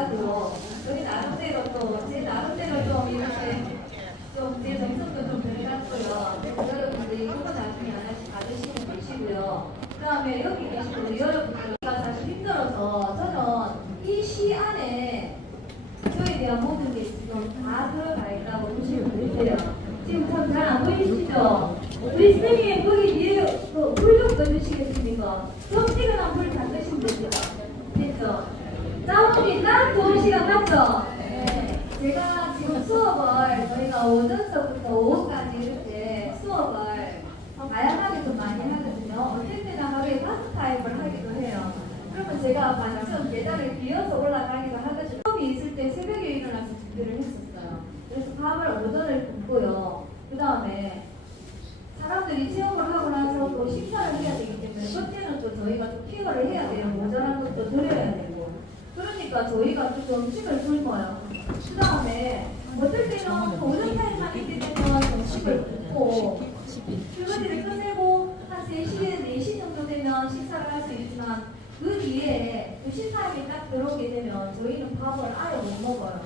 가고 저희 나름대로 또 제 나름대로 좀 이렇게 좀 제 정성도 좀 들어갔고요. 그래서 여러분들이 이거 나중에 하나씩 받으시면 되시고요. 그 다음에 여기 계신 우리 여러분들과 사실 힘들어서 저는 이 시 안에 저에 대한 모든 게 지금 다 들어가 있다고 보시면 되세요. 지금 참 잘 안 보이시죠? 우리 선생님 거기 뒤에 불좀 꺼주시겠습니까? 좀 시간한 불 다 끄시면 됩니다. 됐죠? 자, 우리 딱 좋은 시간 맞죠? 네. 제가 지금 수업을 저희가 오전서부터 오후까지 이렇게 수업을 다양하게 좀 많이 하거든요. 어떨 때는 하루에 5타입을 하기도 해요. 그러면 제가 반쯤 계단을 기어서 올라가기도 하거든요. 수업이 있을 때 새벽에 일어나서 준비를 했었어요. 그래서 밤을 오전을 굶고요. 그 다음에 사람들이 체험을 하고 나서 또 식사를 해야 되기 때문에 그때는 또 저희가 또 케어를 해야 돼요. 모자란 것도 드려야 되고. 그러니까 저희가 또 점심을 굶어요. 그 다음에 어떨 때는 오전 타임만 있게 되면 점심을 굶고 설거지를 끝내고 한 3시, 4시 정도 되면 식사를 할 수 있지만 그 뒤에 그 식타임이 딱 들어오게 되면 저희는 밥을 아예 못 먹어요.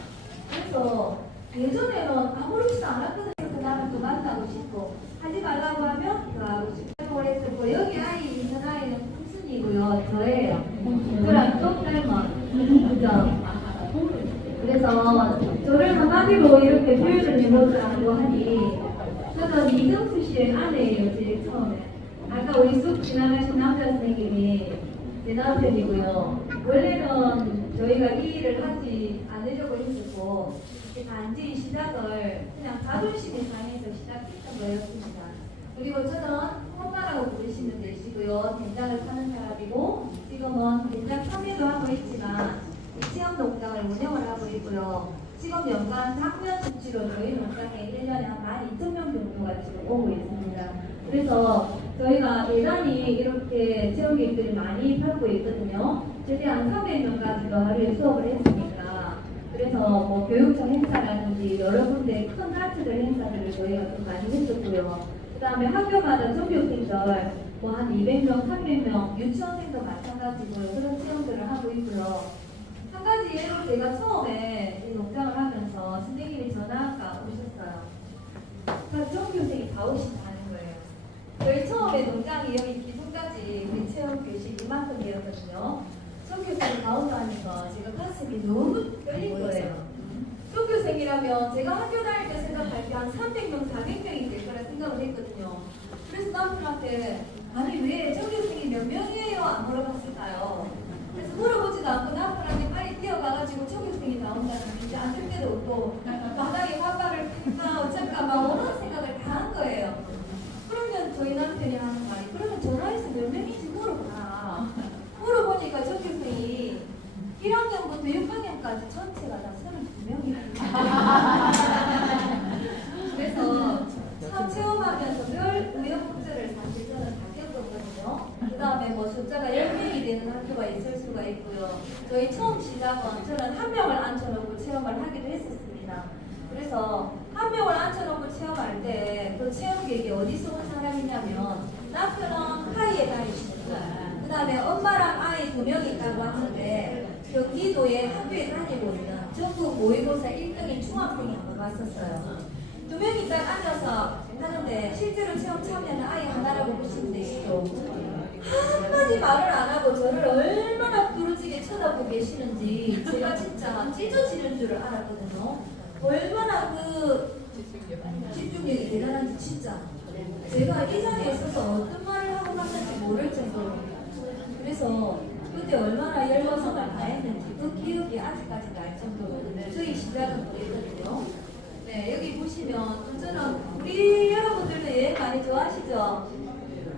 그래서 예전에는 아무렇지도 않았거든요. 나는 또 만나고 싶고 하지 말라고 하면 그 하고 싶다고 했었고 여기 아이 있는 아이는 풍순이고요. 저예요. 저랑 또 닮은 그죠? 그래서 저를 한마디로 이렇게 표현을 해보자고 하니 저는 이정수 씨의 아내예요. 제일 처음에 아까 우리 쑥 지나가신 남자 선생님이 제 남편이고요. 원래는 저희가 이 일을 하지 않으려고 했었고 단지 시작을 그냥 자존심이 상해서 시작했던 거였습니다. 그리고 저는 엄마라고 부르시면 되시고요. 된장을 파는 사람이고 지금은 된장 판매도 하고 있지만 체험 농장을 운영을 하고 있고요. 지금 연간 작년 수치로 저희 농장에 1년에 한 12,000명 정도가 지금 오고 있습니다. 그래서 저희가 대단히 이렇게 체험객들이 많이 받고 있거든요. 최대한 300명까지도 하루에 수업을 했으니까 그래서 뭐 교육청 행사라든지 여러 군데 큰 단체들 행사들을 저희가 좀 많이 했었고요. 그 다음에 학교마다 전교생들 뭐 한 200명, 300명, 유치원생도 마찬가지고요. 그런 체험들을 하고 있고요. 한 가지 예로 제가 처음에 이 농장을 하면서 선생님이 전화가 오셨어요. 그러니까 전교생이 다 오신다는 거예요. 저희 처음에 농장이 여기 기둥까지 그 체험 교실 이만큼이었거든요. 전교생이 나온다니까 제가 가슴이 너무 떨린 거예요. 전교생이라면 제가 학교 다닐 때 생각할 때 한 300명, 400명이 될 거라 생각을 했거든요. 그래서 남편한테 아니 왜 전교생이 몇 명이에요? 안 물어봤을까요? 그래서 물어보지도 않고 남편한테 빨리 뛰어가가지고 전교생이 나온다는 이제 앉을 때도 없고 바닥에 화발을 피니까 어쩔까 막 어느 생각을 다 한 거예요. 그러면 저희 남편이 하는 말이 그러면 전화해서 몇 명인지 물어보라. 물어보니까 전교생이 1학년부터 6학년까지 전체가 다 32명이에요. 그래서 참 체험하면서 별 우여곡절을 사실 저는 다 겪었거든요. 그 다음에 뭐 숫자가 10명이 되는 학교가 있을 수가 있고요. 저희 처음 시작은 저는 한 명을 앉혀놓고 체험을 하기도 했었습니다. 그래서 한 명을 앉혀놓고 체험할 때 그 체험객이 어디서 온 사람이냐면 남편은 하이에 다니시는 그 다음에 엄마랑 아이 2명이 있다고 하는데 경기도에 학교에 다니고 있는 전국 모의고사 1등인 중학생이 한번 왔었어요. 2명이 딱 앉아서 하는데 실제로 체험 참여는 아이 하나라고 보시면 되시죠. 한마디 말을 안 하고 저를 얼마나 부르지게 쳐다보고 계시는지 제가 진짜 찢어지는 줄을 알았거든요. 얼마나 그 집중력이 대단한지 진짜 제가 이 자리에 있어서 어떤 말을 하고 갔는지 모를 정도로 그래서 그때 얼마나 열과성을 다했는지 그 기억이 아직까지 날 정도로 저희 시작은 그랬거든요. 네, 여기 보시면 저는 우리 여러분들도 여행 많이 좋아하시죠?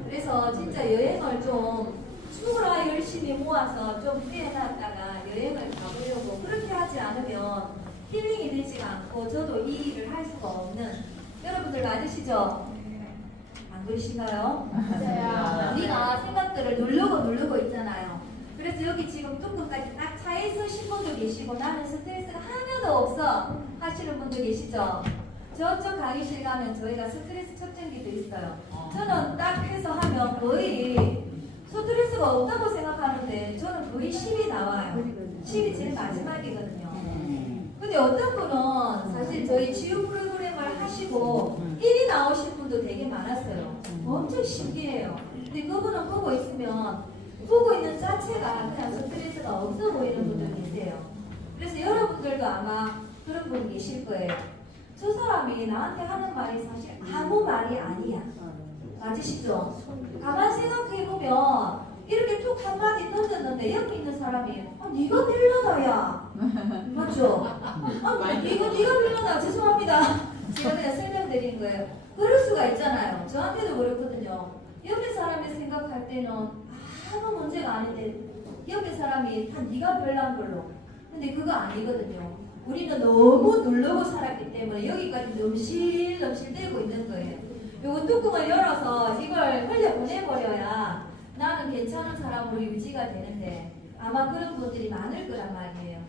그래서 진짜 여행을 좀 추후라 열심히 모아서 좀 후회해놨다가 여행을 가보려고 그렇게 하지 않으면 힐링이 되지가 않고 저도 이 일을 할 수가 없는 여러분들 맞으시죠? 안 그러신가요? 맞아요. 우리가 생각들을 누르고 있잖아요. 그래서 여기 지금 뚱뚱까지 딱 차에 서신 분도 계시고 나는 스트레스가 하나도 없어 하시는 분도 계시죠? 저쪽 강의실 가면 저희가 스트레스 측정기도 있어요. 저는 딱 해서 하면 거의 스트레스가 없다고 생각하는데 저는 거의 10이 나와요. 7이 제일 마지막이거든요. 근데 어떤 분은 사실 저희 치유 프로그램을 하시고 1이 나오신 분도 되게 많았어요. 엄청 신기해요. 근데 그분은 보고 있으면 보고 있는 자체가 그냥 스트레스가 없어 보이는 분들 계세요. 그래서 여러분들도 아마 그런 분 계실 거예요. 저 사람이 나한테 하는 말이 사실 아무 말이 아니야. 맞으시죠? 가만 생각해보면 이렇게 툭 한마디 던졌는데 옆에 있는 사람이 네가 빌려다야. 맞죠? 네가 빌려다. 죄송합니다. 제가 그냥 설명드린 거예요. 그럴 수가 있잖아요. 저한테도 그렇거든요. 옆에 사람이 생각할 때는 아무 문제가 아닌데 옆에 사람이 다 네가 별난 걸로. 근데 그거 아니거든요. 우리는 너무 누르고 살았기 때문에 여기까지 넘실넘실 되고 있는 거예요. 요거 뚜껑을 열어서 이걸 흘려보내버려야 나는 괜찮은 사람으로 유지가 되는데 아마 그런 분들이 많을 거란 말이에요.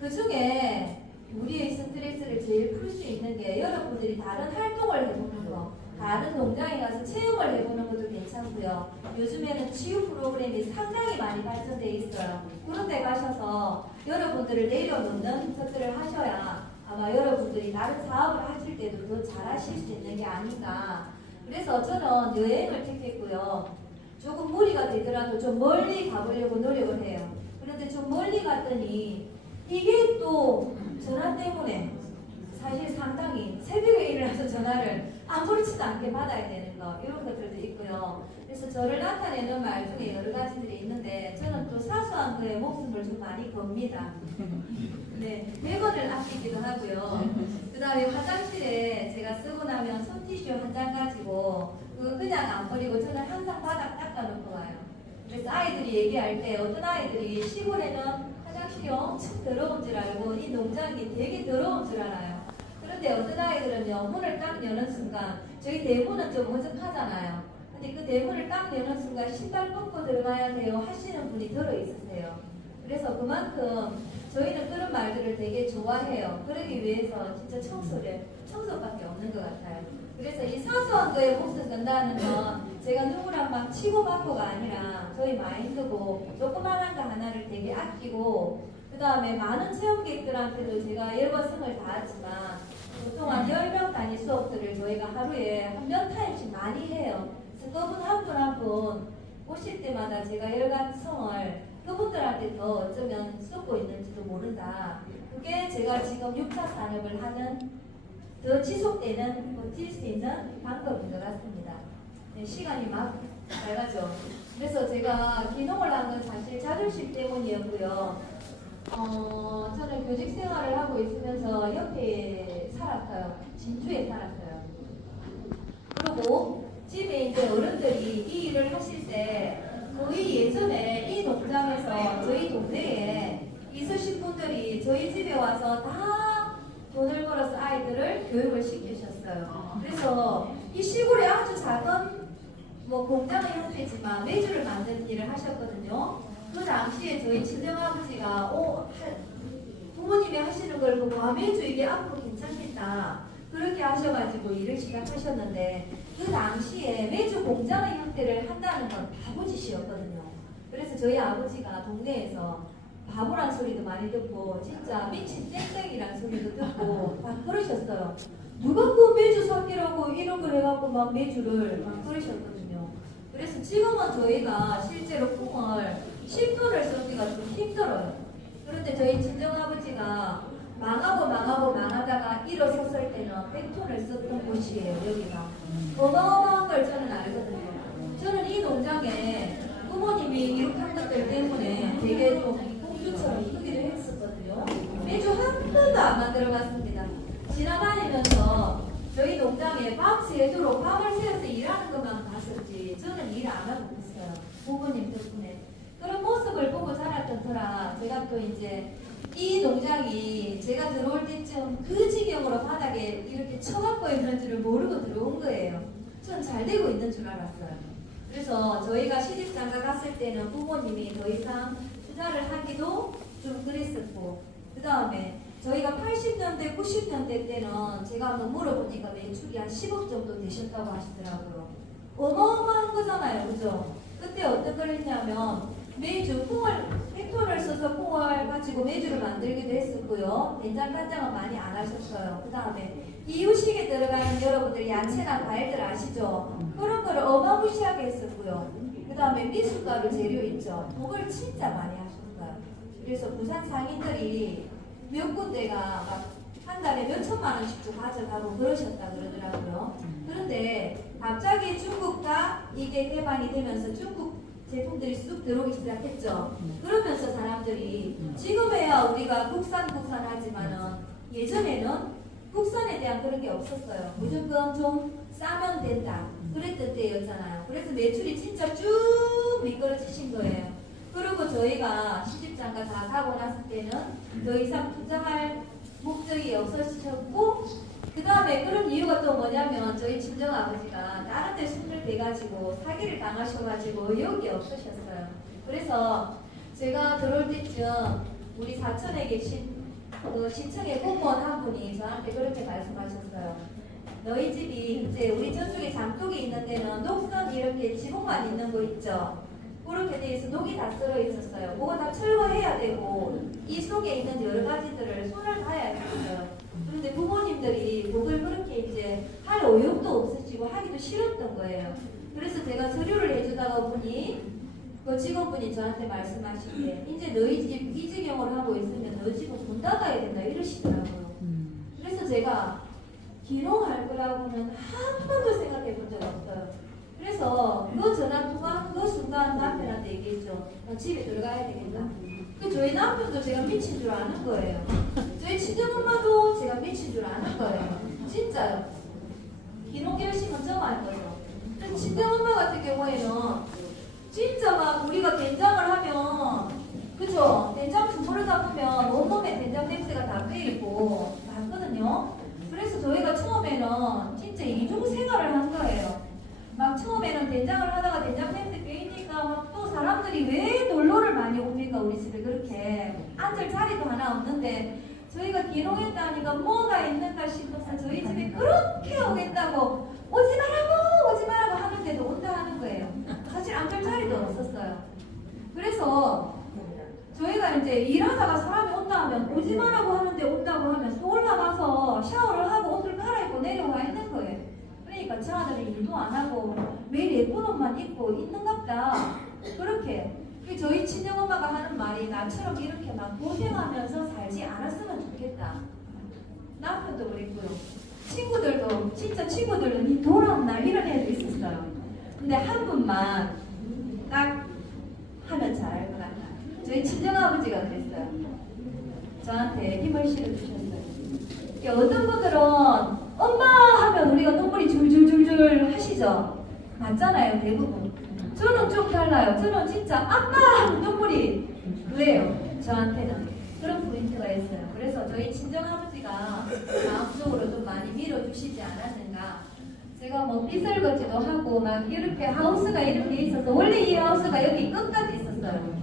그 중에 우리의 스트레스를 제일 풀 수 있는 게 여러분들이 다른 활동을 해보는 거, 다른 농장에 가서 체험을 해보는 것도 괜찮고요. 요즘에는 치유 프로그램이 상당히 많이 발전되어 있어요. 그런 데 가셔서 여러분들을 내려놓는 것들을 하셔야 아마 여러분들이 다른 사업을 하실 때도 더 잘하실 수 있는 게 아닌가. 그래서 저는 여행을 택했고요. 조금 무리가 되더라도 좀 멀리 가보려고 노력을 해요. 그런데 좀 멀리 갔더니 이게 또 전화 때문에 사실 상당히 새벽에 일어나서 전화를 아무렇지도 않게 받아야 되는 거 이런 것들도 있고요. 그래서 저를 나타내는 말 중에 여러 가지들이 있는데 저는 또 사소한 거에 목숨을 좀 많이 겁니다. 네, 100원을 아끼기도 하고요. 그 다음에 화장실에 제가 쓰고 나면 손티슈 한 장 가지고 그냥 안 버리고 저는 항상 바닥 닦아놓고 와요. 그래서 아이들이 얘기할 때 어떤 아이들이 시골에는 화장실이 엄청 더러운 줄 알고 이 농장이 되게 더러운 줄 알아요. 그런데 어떤 아이들은요, 문을 딱 여는 순간 저희 대문은 좀 어색하잖아요. 근데 그 대문을 딱 여는 순간 신발 벗고 들어가야 돼요 하시는 분이 들어있으세요. 그래서 그만큼 저희는 그런 말들을 되게 좋아해요. 그러기 위해서 진짜 청소밖에 없는 것 같아요. 그래서 이 사소한 거에 목숨 건다는 건 제가 누구랑 막 치고받고가 아니라 저희 마인드고 조그만한 거 하나를 되게 아끼고 그 다음에 많은 체험객들한테도 제가 여러 번 승을 다하지만 보통 한 10명 단위 수업들을 저희가 하루에 한 몇 타임씩 많이 해요. 그래서 그분 한 분 한 분 오실 때마다 제가 여러 가지 성을 그분들한테 더 어쩌면 쏟고 있는지도 모른다. 그게 제가 지금 6차 산업을 하는 더 지속되는, 버틸 수 있는 방법인 것 같습니다. 네, 시간이 막 밝아죠. 그래서 제가 기농을 한 건 사실 자존심 때문이었고요. 저는 교직 생활을 하고 있으면서 옆에 살았어요. 진주에 살았어요. 그리고 집에 이제 어른들이 이 일을 하실 때 거의 예전에 이 농장에서 저희 동네에 있으신 분들이 저희 집에 와서 다 돈을 벌어서 아이들을 교육을 시키셨어요. 그래서 이 시골에 아주 작은 공장의 형태지만 메주를 만드는 일을 하셨거든요. 그 당시에 저희 친정아버지가 부모님이 하시는 걸 보고 메주 이게 앞으로 괜찮겠다. 그렇게 하셔가지고 일을 시작하셨는데 그 당시에 메주 공장의 형태를 한다는 건 바보짓이었거든요. 그래서 저희 아버지가 동네에서 바보란 소리도 많이 듣고 진짜 미친 땡땡이란 소리도 듣고 막 그러셨어요. 누가 그 메주 삭기라고 이런 걸 해갖고 막 메주를 막 그러셨거든요. 그래서 지금은 저희가 실제로 콩을 10톤을 쏟기가 좀 힘들어요. 그런데 저희 친정아버지가 망하다가 일어섰을 때는 100톤을 썼던 곳이에요. 여기가 어마어마한 걸 저는 알거든요. 저는 이 농장에 부모님이 이렇게 한 것들 때문에 되게 좀 공주처럼 크기도 했었거든요. 매주 한 번도 안 만들어봤습니다. 지나다니면서 저희 농장에 밥 세도록 밥을 세워서 일하는 것만 봤었지 저는 일 안 하고 있어요. 부모님 덕분에. 그런 모습을 보고 자랐던 터라 제가 또 이제 이 농장이 제가 들어올 때쯤 그 지경으로 바닥에 이렇게 쳐갖고 있는 줄을 모르고 들어온 거예요. 전 잘 되고 있는 줄 알았어요. 그래서 저희가 시집장가 갔을 때는 부모님이 더 이상 투자를 하기도 좀 그랬었고 그 다음에 저희가 80년대, 90년대 때는 제가 한번 물어보니까 매출이 한 10억 정도 되셨다고 하시더라고요. 어마어마한 거잖아요. 그죠? 그때 어떤 걸 했냐면 메주 콩을 팩토를 써서 콩을 가지고 메주를 만들기도 했었고요. 된장 간장은 많이 안 하셨어요. 그 다음에 이유식에 들어가는 여러분들이 야채나 과일들 아시죠? 그런 거를 어마무시하게 했었고요. 그 다음에 미숫가루 재료 있죠. 그걸 진짜 많이 하셨어요. 그래서 부산 상인들이 몇 군데가 막 한 달에 몇 천만 원씩도 가져가고 그러셨다 그러더라고요. 그런데 갑자기 중국과 이게 개방이 되면서 중국 제품들이 쑥 들어오기 시작했죠. 그러면서 사람들이 지금에야 우리가 국산 하지만은 예전에는 국산에 대한 그런 게 없었어요. 무조건 좀 싸면 된다 그랬던 때였잖아요. 그래서 매출이 진짜 쭉 미끄러지신 거예요. 그리고 저희가 시집장가 다 가고 났을 때는 더 이상 투자할 목적이 없어지셨고, 그 다음에 그런 이유가 또 뭐냐면 저희 친정아버지가 다른 데 손을 대가지고 사기를 당하셔가지고 여기 없으셨어요. 그래서 제가 들어올 때쯤 우리 사천에 계신 그 시청의 공무원 한 분이 저한테 그렇게 말씀하셨어요. 너희 집이 이제 우리 저쪽에 장독에 있는 데는 녹선 이렇게 지붕만 있는 거 있죠. 그렇게 돼 있어 녹이 다 썰어 있었어요. 그거 다 철거해야 되고 이 속에 있는 여러 가지들을 손을 다해야 했어요. 그런데 부모님들이 그걸 그렇게 이제 할 의욕도 없으시고 하기도 싫었던 거예요. 그래서 제가 서류를 해주다가 보니 그 직원분이 저한테 말씀하시기에 이제 너희 집 이 지경을 하고 있으면 너희 집은 문 닫아야 된다 이러시더라고요. 그래서 제가 기농할 거라고는 한 번도 생각해 본 적 없어요. 그래서 그 전화 통화 그 순간 남편한테 얘기했죠. 나 집에 들어가야 되겠다. 그 저희 남편도 제가 미친 줄 아는 거예요. 저희 친정엄마도 제가 미친 줄 아는 거예요. 진짜요. 기농 결심은 정말 거죠. 근데 친정엄마 같은 경우에는 진짜 막 우리가 된장을 하면 그죠? 된장 주무르다 보면 온몸에 된장 냄새가 다 배이고 맞거든요. 그래서 저희가 처음에는 진짜 이중 생활을 한 거예요. 막 처음에는 된장을 하다가 된장 냄새 배이니까 막 또 사람들이 왜 놀러를 많이 옵니까 우리 집에 그렇게 앉을 자리도 하나 없는데 저희가 기농했다니까 뭐가 있는가 싶어서 저희 집에 그렇게 오겠다고 오지 말라고 하는데도 온다 하는 거예요. 사실 앉을 자리도 없었어요. 그래서 저희가 이제 일하다가 사람이 온다 하면 오지 말라고 하는데 온다고 하면 또 올라가서 샤워를 하고 옷을 갈아입고 내려와 있는 거예요. 그러니까 저 아들은 일도 안 하고 매일 예쁜 옷만 입고 있는갑다. 그렇게 저희 친정엄마가 하는 말이 나처럼 이렇게 막 고생하면서 살지 않았으면 좋겠다. 남편도 그랬고요. 친구들도 진짜 친구들은 이 돌아온날 이런 애도 있었어요. 근데 한 분만 딱 하면 잘할 것 같다. 저희 친정아버지가 그랬어요. 저한테 힘을 실어주셨어요. 어떤 분들은 엄마 하면 우리가 눈물이 줄줄줄줄 하시죠? 맞잖아요, 대부분. 저는 좀 달라요. 저는 진짜 아빠 하면 눈물이 그래요. 저한테는 그런 포인트가 있어요. 그래서 저희 친정아버지가 마음속으로 좀 많이 밀어주시지 않았는가. 제가 뭐 삐설거지도 하고 막 이렇게 하우스가 이렇게 있어서 원래 이 하우스가 여기 끝까지 있었어요.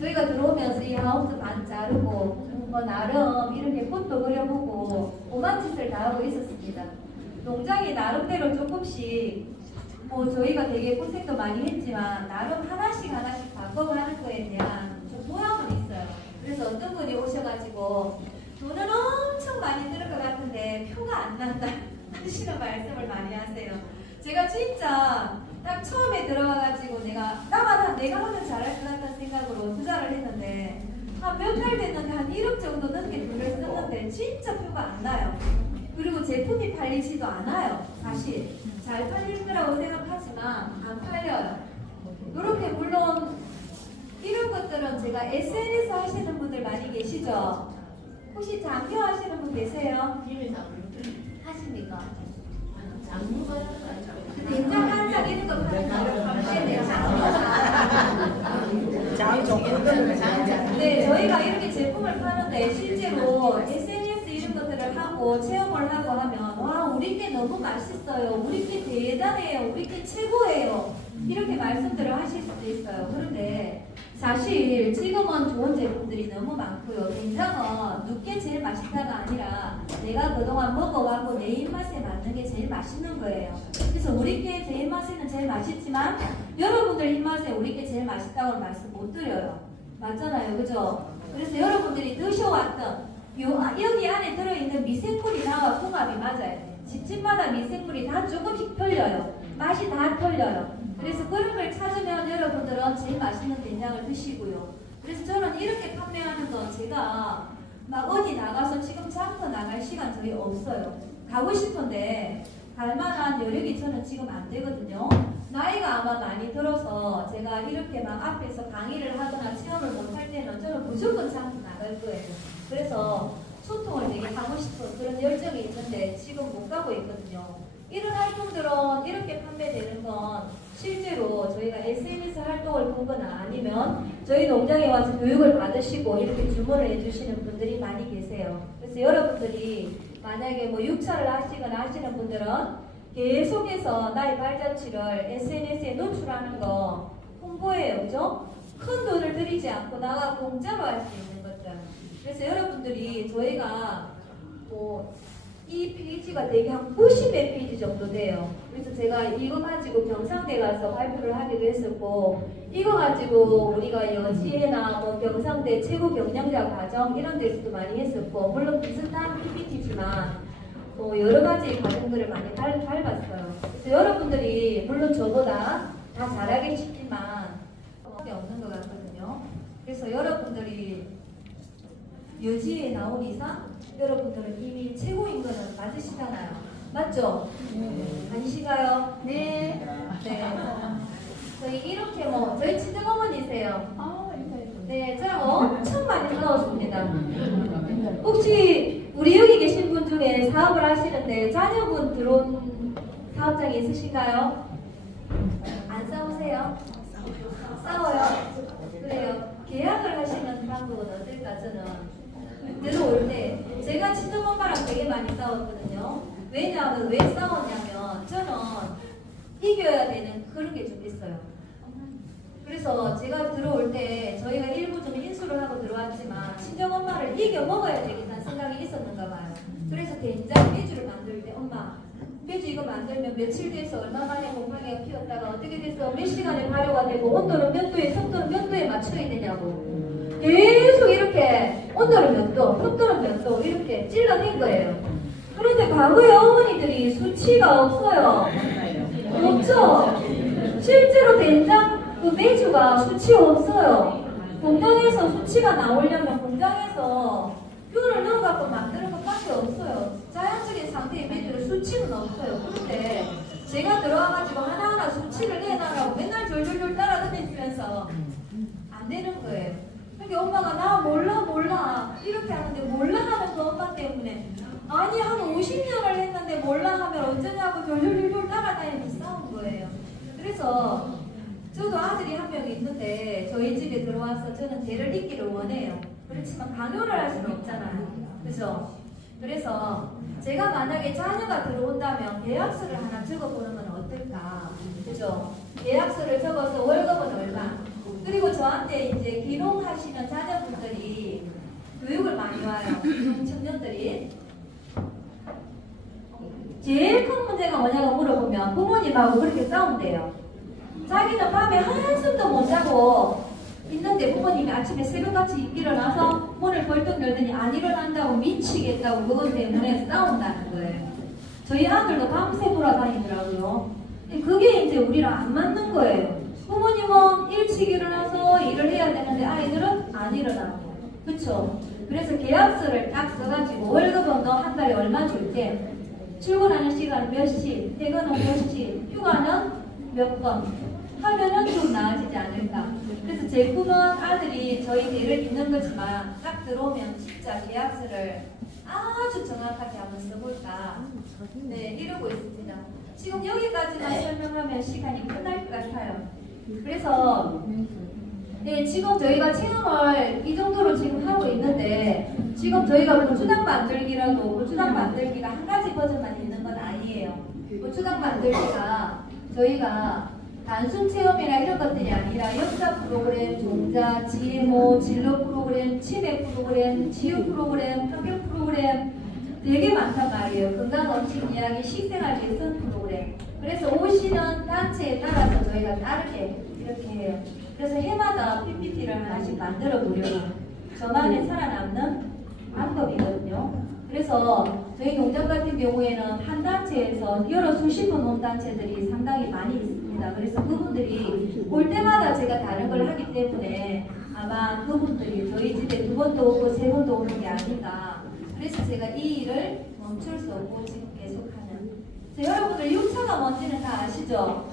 저희가 들어오면서 이 하우스 반 자르고 뭐 나름 이렇게 꽃도 그려보고 오만 짓을 다 하고 있었습니다. 농장이 나름대로 조금씩 뭐 저희가 되게 고생도 많이 했지만 나름 하나씩 바꿔가는 거에 대한 좀 보람은 있어요. 그래서 어떤 분이 오셔가지고 돈은 엄청 많이 들을 것 같은데 표가 안 난다 하시는 말씀을 많이 하세요. 제가 진짜 딱 처음에 들어와가지고 내가 하면 잘할 것 같다는 생각으로 투자를 했는데 한 몇 달 됐는데 한 1억 정도 넘게 돈을 썼는데 진짜 표가 안 나요. 그리고 제품이 팔리지도 않아요. 사실 잘 팔릴 거라고 생각하지만 안 팔려요. 그렇게 물론 이런 것들은 제가 SNS 하시는 분들 많이 계시죠? 혹시 장교 하시는 분 계세요? 하십니까? 된장 한 장 이런 거 파는 거 네, 저희가 이렇게 제품을 파는데 실제로 SNS 이런 것들을 하고 체험을 하고 하면 와 우리 게 너무 맛있어요. 우리 게 대단해요. 우리 게 최고예요. 이렇게 말씀들을 하실 수도 있어요. 그런데 사실 지금은 좋은 제품들이 너무 많고요. 된장은 누게 제일 맛있다가 아니라 제가 그동안 먹어갖고 내 입맛에 맞는 게 제일 맛있는 거예요. 그래서 우리께 제 입맛에는 제일 맛있지만 여러분들 입맛에 우리께 제일 맛있다고 말씀 못 드려요. 맞잖아요, 그죠? 그래서 여러분들이 드셔왔던 여기 안에 들어있는 미생물이나 궁합이 맞아야 돼. 집집마다 미생물이 다 조금씩 틀려요. 맛이 다 틀려요. 그래서 그런 걸 찾으면 여러분들은 제일 맛있는 된장을 드시고요. 그래서 저는 이렇게 판매하는 건 제가 막 어디 나가서 지금 장터 나갈 시간 저희 없어요. 가고 싶은데 갈 만한 여력이 저는 지금 안 되거든요. 나이가 아마 많이 들어서 제가 이렇게 막 앞에서 강의를 하거나 체험을 못할 때는 저는 무조건 장터 나갈 거예요. 그래서 소통을 되게 하고 싶은 그런 열정이 있는데 지금 못 가고 있거든요. 이런 활동들은 이렇게 판매되는 건 실제로 저희가 SNS 활동을 보거나 아니면 저희 농장에 와서 교육을 받으시고 이렇게 주문을 해주시는 분들이 많이 계세요. 그래서 여러분들이 만약에 뭐 6차를 하시거나 하시는 분들은 계속해서 나의 발자취를 SNS에 노출하는 거 홍보예요. 그죠? 큰 돈을 들이지 않고 나가 공짜로 할 수 있는 것들. 그래서 여러분들이 저희가 이 페이지가 되게 한 90몇 페이지 정도 돼요. 그래서 제가 이거 가지고 경상대 가서 발표를 하기도 했었고, 이거 가지고 우리가 여지혜나 뭐 경상대 최고 경영자 과정 이런 데서도 많이 했었고, 물론 비슷한 PPT지만 여러 가지 과정들을 많이 밟았어요. 그래서 여러분들이 물론 저보다 다 잘하겠지만 없는 것 같거든요. 그래서 여러분들이 여지에 나온 이상 여러분들은 이미 최고인 거는 맞으시잖아요. 맞죠? 아니시가요? 네. 네. 저희 이렇게 저희 친정어머니세요. 네, 저랑 엄청 많이 싸웠습니다. 혹시 우리 여기 계신 분 중에 사업을 하시는데 자녀분 들어온 사업장이 있으신가요? 안 싸우세요? 싸워요? 그래요. 계약을 하시는 방법은 어떨까 저는 들어올 때 제가 친정엄마랑 되게 많이 싸웠거든요. 왜냐하면 왜 싸웠냐면 저는 이겨야 되는 그런 게 좀 있어요. 그래서 제가 들어올 때 저희가 일부 좀 인수를 하고 들어왔지만 친정엄마를 이겨 먹어야 되겠다는 생각이 있었는가 봐요. 그래서 된장 메주를 만들 때 엄마 메주 이거 만들면 며칠 돼서 얼마 만에 곰팡이가 피었다가 어떻게 돼서 몇 시간에 발효가 되고 온도는 몇 도에 습도는 몇 도에 맞춰야 되냐고 계속 이렇게 온도는 몇 도, 습도는 몇 도 이렇게 찔러낸 거예요. 그런데 과거에 어머니들이 수치가 없어요. 없죠? 실제로 된장 그 메주가 수치 없어요. 공장에서 수치가 나오려면 공장에서 균을 넣어갖고 만드는 것밖에 없어요. 자연적인 상태의 메주는 수치는 없어요. 그런데 제가 들어와가지고 하나하나 수치를 내놔라고 맨날 졸졸졸 따라다니면서 안 되는 거예요. 그러니까 엄마가 나 몰라 이렇게 하는데 몰라 하는 그 엄마 때문에 아니 한 50년을 했는데 몰라 하면 어쩌냐고 졸졸졸 따라다니면서 싸운 거예요. 그래서 저도 아들이 한 명 있는데 저희 집에 들어와서 저는 걔를 잊기를 원해요. 그렇지만 강요를 할 수는 없잖아요. 그죠? 그래서 제가 만약에 자녀가 들어온다면 계약서를 하나 적어보는 건 어떨까? 그죠? 계약서를 적어서 월급은 얼마? 그리고 저한테 이제 귀농하시는 자녀분들이 교육을 많이 와요. 청년들이. 제일 큰 문제가 뭐냐고 물어보면 부모님하고 그렇게 싸운대요. 자기는 밤에 한숨도 못 자고 있는데 부모님이 아침에 새벽같이 일어나서 문을 벌떡 열더니 안 일어난다고 미치겠다고 그것 때문에 싸운다는 거예요. 저희 아들도 밤새 돌아다니더라고요. 그게 이제 우리랑 안 맞는 거예요. 부모님은 일찍 일어나서 일을 해야 되는데 아이들은 안 일어나고. 그쵸? 그래서 계약서를 딱 써가지고 월급은 너 한 달에 얼마 줄게. 출근하는 시간 몇 시, 퇴근은 몇 시, 휴가는 몇 번 하면은 좀 나아지지 않을까. 그래서 제 꿈은 아들이 저희 대를 잇는 거지만 딱 들어오면 진짜 계약서를 아주 정확하게 한번 써볼까. 네, 이러고 있습니다. 지금 여기까지만 설명하면 시간이 끝날 것 같아요. 그래서 네, 지금 저희가 체험을 이 정도로 지금 하고 있는데 지금 저희가 고추장 만들기라도 고추장 만들기가 한 가지 버전만 있는 건 아니에요. 고추장 만들기가 저희가 단순 체험이나 이런 것들이 아니라 역사 프로그램, 종자, GMO, 진로 프로그램, 치매 프로그램, 지육 프로그램, 환경 프로그램 되게 많단 말이에요. 건강음식 이야기, 식생활 개선 프로그램. 그래서 오시는 단체에 따라서 저희가 다르게 이렇게 해요. 그래서 해마다 PPT를 하나씩 만들어 보려고 저만의 살아남는 방법이거든요. 그래서 저희 농장 같은 경우에는 한 단체에서 여러 수십 번 온 단체들이 상당히 많이 있습니다. 그래서 그분들이 올 때마다 제가 다른 걸 하기 때문에 아마 그분들이 저희 집에 2번도 오고 3번도 오는 게 아닌가. 그래서 제가 이 일을 멈출 수 없고 지금 계속하는. 여러분들 6차가 뭔지는 다 아시죠?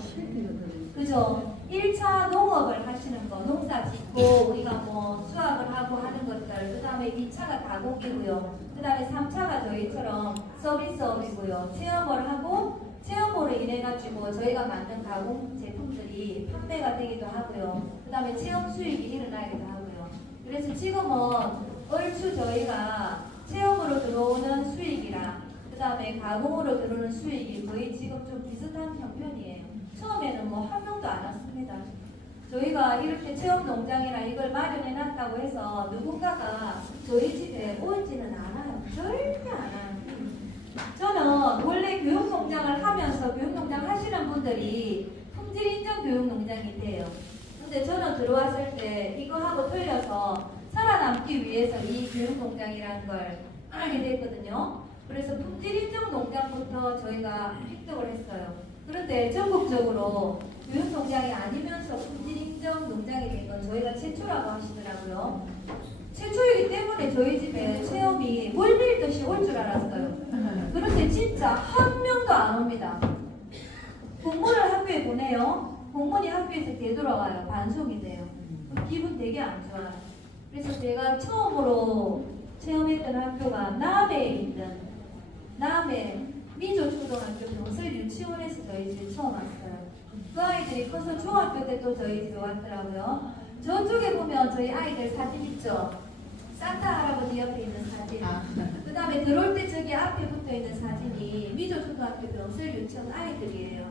그죠? 1차 농업을 하시는 거, 농사 짓고 우리가 뭐 수확을 하고 하는 것들, 그 다음에 2차가 가공이고요. 그 다음에 3차가 저희처럼 서비스업이고요. 체험을 하고 체험으로 인해가지고 저희가 만든 가공 제품들이 판매가 되기도 하고요. 그 다음에 체험 수익이 일어나기도 하고요. 그래서 지금은 얼추 저희가 체험으로 들어오는 수익이랑 그 다음에 가공으로 들어오는 수익이 거의 지금 좀 비슷한 형편이에요. 처음에는 뭐 한 명도 안 왔습니다. 저희가 이렇게 체험 농장이나 이걸 마련해 놨다고 해서 누군가가 저희 집에 오지는 않아요. 절대 안 와요. 저는 원래 교육농장을 하면서 교육농장 하시는 분들이 품질인정 교육농장이 돼요. 근데 저는 들어왔을 때 이거하고 틀려서 살아남기 위해서 이 교육농장이라는 걸 하게 됐거든요. 그래서 품질인정 농장부터 저희가 획득을 했어요. 그런데 전국적으로 교육농장이 아니면서 품질인정 농장이 된 건 저희가 최초라고 하시더라고요. 최초이기 때문에 저희 집에 체험이 물밀듯이 올 줄 알았어요. 그런데 진짜 한 명도 안 옵니다. 공무를 학교에 보내요. 공무원이 학교에서 되돌아와요. 반송이 돼요. 기분 되게 안 좋아요. 그래서 제가 처음으로 체험했던 학교가 남해에 있는 남해 미조초등학교 병설 유치원에서 저희 집에 처음 왔어요. 그 아이들이 커서 중학교 때 또 저희 집에 왔더라고요. 저쪽에 보면 저희 아이들 사진 있죠? 산타 할아버지 옆에 있는 사진. 그 다음에 들어올 때 저기 앞에 붙어 있는 사진이 미조초등학교 병설 유치원 아이들이에요.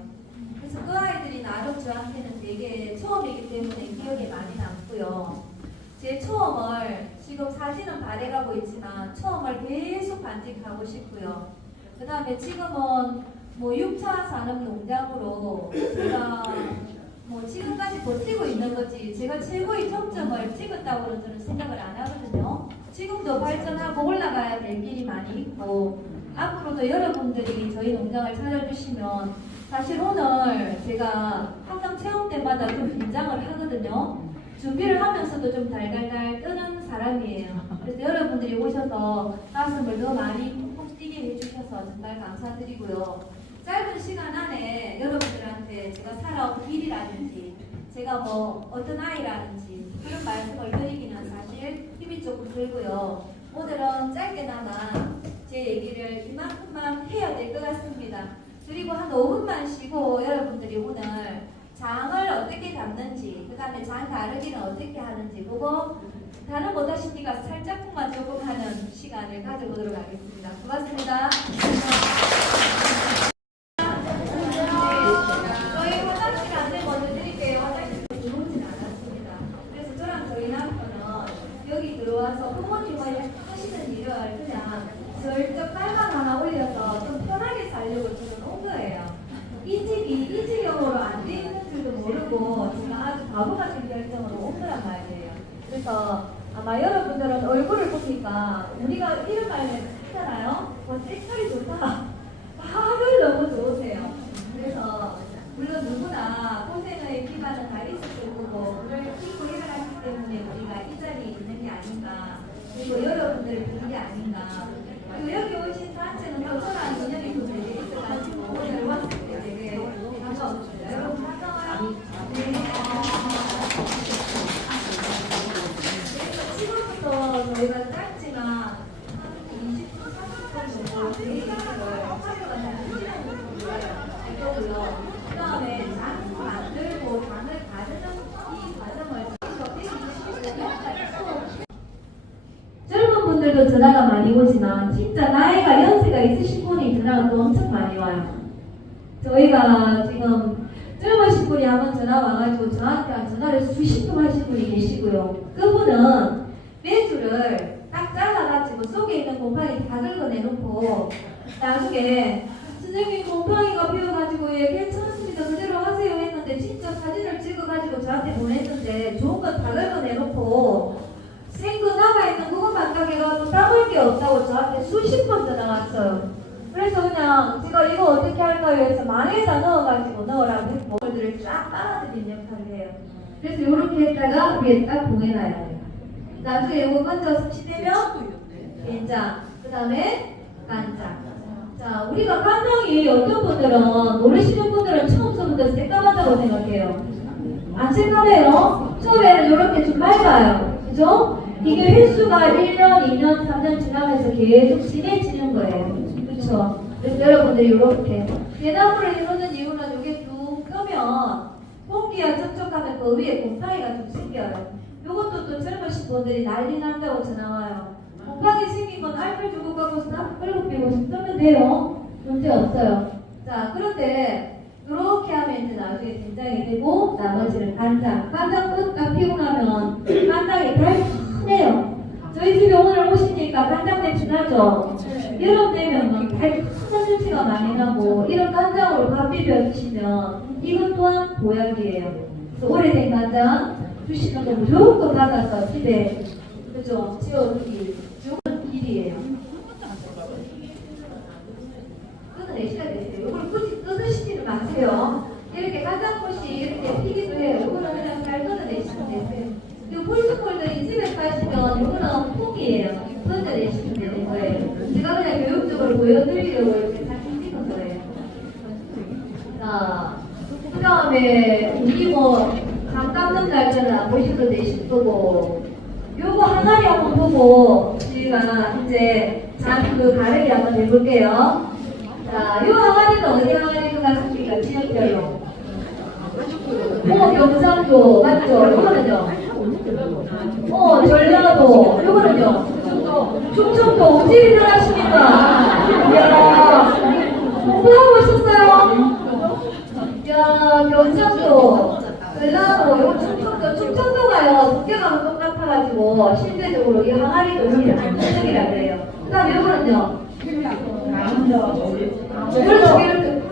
그래서 그 아이들이 나름 저한테는 되게 처음이기 때문에 기억에 많이 남고요. 제 처음을 지금 사진은 발해가고 있지만 처음을 계속 간직하고 싶고요. 그 다음에 지금은 뭐 6차 산업농장으로 제가 뭐 지금까지 버티고 있는 거지 제가 최고의 정점을 찍었다고는 저는 생각을 안 하거든요. 지금도 발전하고 올라가야 될 길이 많이 있고 앞으로도 여러분들이 저희 농장을 찾아주시면 사실 오늘 제가 항상 체험 때마다 좀 긴장을 하거든요. 준비를 하면서도 좀 달달달 뜨는 사람이에요. 그래서 여러분들이 오셔서 가슴을 더 많이 푹푹 뛰게 해주셔서 정말 감사드리고요. 짧은 시간 안에 여러분들한테 제가 살아온 길이라든지 제가 뭐 어떤 아이라든지 그런 말씀을 드리기는 사실 힘이 조금 들고요. 오늘은 짧게나마 제 얘기를 이만큼만 해야 될 것 같습니다. 그리고 한 5분만 쉬고 여러분들이 오늘 장을 어떻게 담는지 그 다음에 장 다루기는 어떻게 하는지 그거 다른 못하시니까 살짝만 조금 하는 시간을 가져보도록 하겠습니다. 고맙습니다. 저희 화장실 안내 먼저 드릴게요. 화장실 들어오진 않았습니다. 그래서 저랑 저희 남편은 여기 들어와서 부모님을 하시는 일을 그냥 절적 빨간 하나 올려서 좀 편하게 살려고 저는 온 거예요. 이 집이 이 지경으로 안 돼 있는 줄도 모르고 제가 아주 바보 같은 결정으로 온 거란 말이에요. 그래서 아마 여러분들은 얼굴을 보니까 우리가 이런 말을 하잖아요. 색깔이 좋다. 화를 너무 좋으세요. 그래서 물론 누구나 고생의 기반은 다 있을 거고 그걸 잊고 일어났기 때문에 우리가 이 자리에 있는 게 아닌가. 그리고 여러분들을 부른 게 아닌가. 그리고 여기 오신 단체는 또 저랑 인연이 또 되게 있어가지고 오늘 왔을 때 되게 반가웠습니다. 여러분 반가워요. 네. 지금부터 저희가 짧지만 한 20분, 30분 정도 데이터를 활용하는 시간을 할 거고요. 그 다음에 장 만들고 장을 가르는 이 과정을 젊은 분들도 전화가 많이 오지만 진짜 나이가 연세가 있으신 분이 전화가 또 엄청 많이 와요. 저희가 지금 젊으신 분이 한번 전화 와가지고 저한테 전화를 수십 통 하신 분이 계시고요. 그분은 매주를 딱 잘라가지고 속에 있는 곰팡이 다 긁어내놓고 나중에 선생님 곰팡이가 피어가지고 예 괜찮습니다 그대로 하세요 했는데 진짜 사진을 찍어가지고 저한테 보냈는데 좋은 건 다 긁어내놓고 생거 남아있는 그것만 딱 해가지고 담을 게 없다고 저한테 수십 번 전화 왔어요. 그래서 그냥 제가 이거 어떻게 할까요 해서 망에다 넣어가지고 넣으라고 했고 그들을 쫙 빨아들이는 역할을 해요. 그래서 이렇게 했다가 위에 딱 봉해놔야 돼요. 나중에 이거 먼저 치대면 된장, 그 다음에 간장. 자, 우리가 간장이 어떤 분들은 모르시는 분들은 처음 써보면 새까맣다고 생각해요. 안 새까매요? 처음에는 이렇게 좀 맑아요. 그죠? 이게 횟수가 1년, 2년, 3년 지나면서 계속 진해지는 거예요. 그렇죠? 그래서 여러분들이 이렇게 대나무를 이루는 이유는 이게 쭉 펴면 공기와 접촉하면 그 위에 곰팡이가 좀 생겨요. 이것도 또 젊으신 분들이 난리 난다고 전화 와요. 곰팡이 생긴 건 알콜 주고 가고 싹 끌고 빼고 쓰면 돼요. 문제 없어요. 자, 그런데 이렇게 하면 이제 나중에 된장이 되고 나머지는 간장. 간장 딱 피고 나면 간장이 달큰해요. 저희 집에 오늘 오시니까 간장 냄새 나죠? 여름 되면 달큰한 냄새가 많이 나고 이런 간장으로 밥 비벼 드시면 이것 또한 보약이에요. 그래서 오래된 간장 주시는 거 무조건 받아서 집에 그죠? 지어두기 좋은 길이에요. 끊어내셔야 되세요. 이걸 굳이 끊으시지는 마세요. 이렇게 간장꽃이 이렇게 피기도 해요. 이거는 그냥 잘 끊어내시면 되세요. 이 폴스콜드 이 집에 가시면 이거는 콩이에요. 끊어내시면 되는 거예요. 제가 그냥 교육적으로 보여드리려고 이렇게 잘 찍은 거예요. 자, 그 다음에 우리 장 깎는 날짜는 보셔도 되실 거고 요거 항아리 한번 보고 저희가 이제 그 가르기 한번 해볼게요. 자, 요 항아리는 어디 항아리 것 같습니까? 지역별로. 경상도 맞죠? 요거는요? 전라도. 요거는요? 충청도 어디 들어가십니까? 이야, 공부하고 오셨어요? 이야, 경상도, 전라도, 요거 충청도가요. 두께감은 똑같아가지고 실제적으로 이 항아리도 제일 안정적이라 그래요. 그 다음에 요거는요? 그렇죠.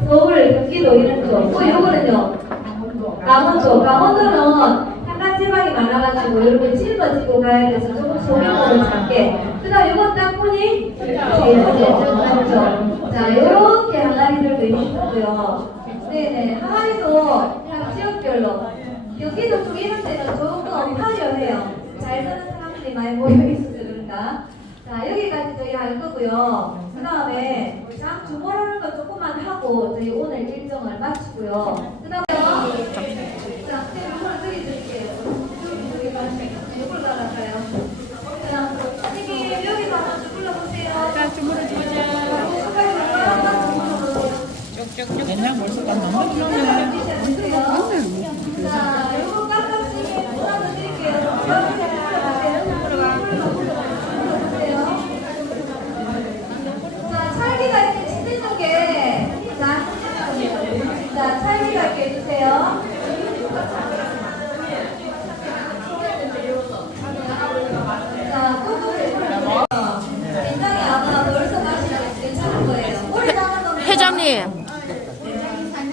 서울, 경기도 이런 쪽. 요거는요? 강원도. 강원도는 한간 지방이 많아가지고 이렇게 짊어지고 가야 돼서 조금 소규모로 작게. 그 다음 요건 땅콩이 제일 맞죠? 자, 요렇게 항아리들도 있고요. 네네. 항아리도 각 지역별로. 경기도 쪽 이런 데는 조금 화려해요. 잘 사는 사람들이 많이 모여있어서 그런가. 자, 여기까지 저희 할 거고요. 그 다음에 장 주문하는 거 조금만 하고 저희 오늘 일정을 마치고요. 그 다음에 자, 주문을 드릴게요. 누굴 갈아가요? 자, 선생님 여기 가서 불러보세요. 자, 주문을 주자. 쭉쭉쭉. 옛날 벌써 너무 좋네. 자, 요거 깍깍지게 하나 드릴게요. 자, 찰기가 이렇게 찢는 게, 자, 찰기가 이렇게 해주세요. 자, 굉장히 아마 벌써 마시면 괜찮을 거예요. 오래 담았는데. 회장님.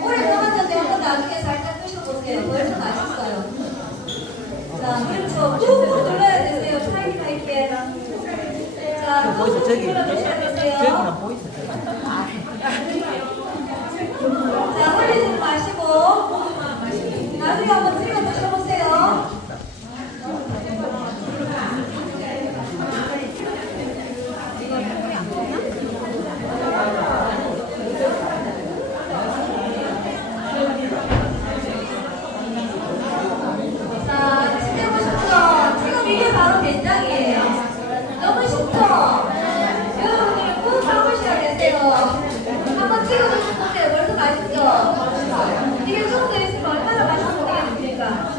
오래 담았는데 한번 나중에 살짝 드셔보세요. 벌써 맛있어요. 자, 그렇죠. 꾹꾹 눌러야 되세요. 찰기가 있게. 자, 꾹꾹 눌러주셔야 되세요. 자, 흘리지 마시고 나중에 한번 찍어 드셔보세요. 자, 찍어보셨죠? 지금 이게 바로 된장이에요. 너무 쉽죠? 여러분들 꼭 해보셔야 되세요. 한번 찍어보시면 벌써 맛있죠? 이게 조금 더 있으면 얼마나 맛있게 되겠습니까?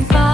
and fire.